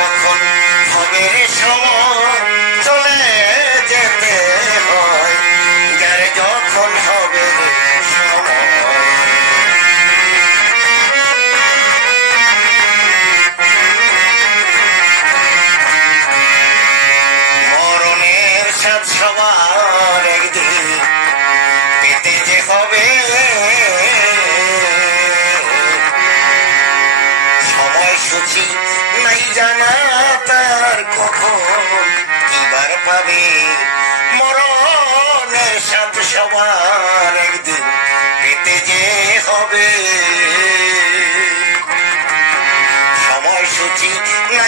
যখন হবে সব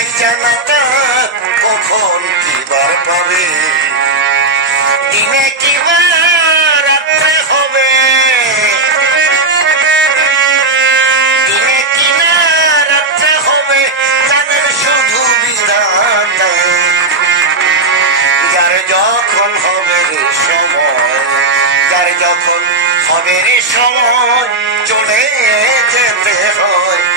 নাই জানা তার কখন কিবার পাবে? দিনে হবে? দিনে কিনা রাত্রে হবে? শুধু বিধাতা যার যখন হবে রে সময় যখন হবে রে সময়, চলে যেতে হয়।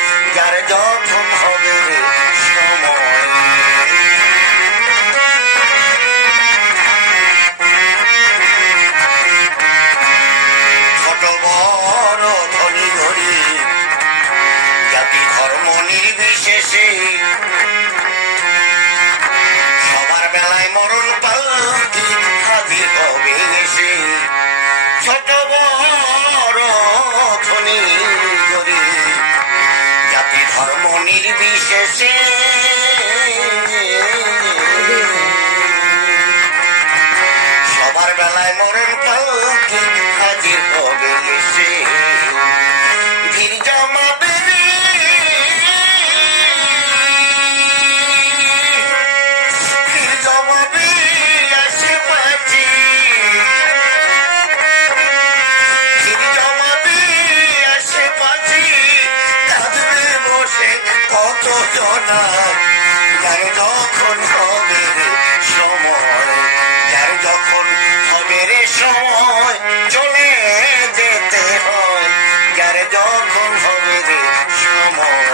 নির্বিশেষে সবার বেলায় মরণ পালকি হাজির হবে এসে বসে কত জনা যার যখন হবে রে সময়, যার যখন হবে রে সময়, চলে যেতে হয়। যার যখন হবে রে সময়।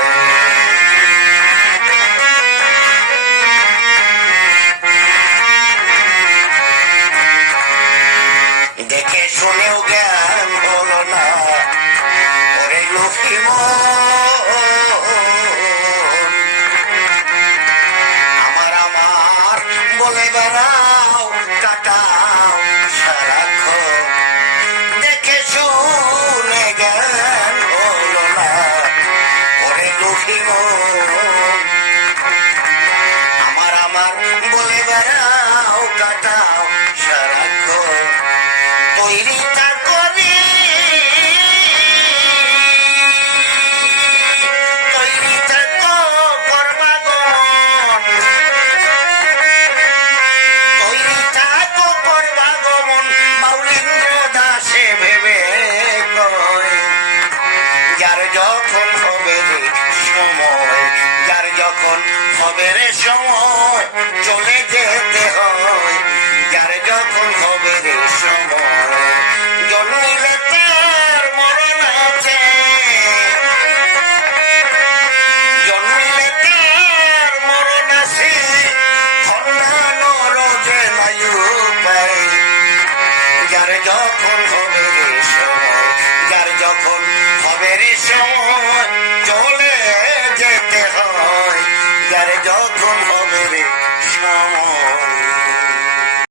দেখে শুনেও জ্ঞান হলো না। ওরে লক্ষ্মী বলে বেড়াও কাটাও। যখন সময় চলে যেতে হয়। যার যখন হবে সময় জন্মিলে তার মরণ আছে। জন্মিলে তার মরণ আছে। অন্যান্য রোজে নাই উপায় যার যখন হবে সময় যার যখন হবে সময়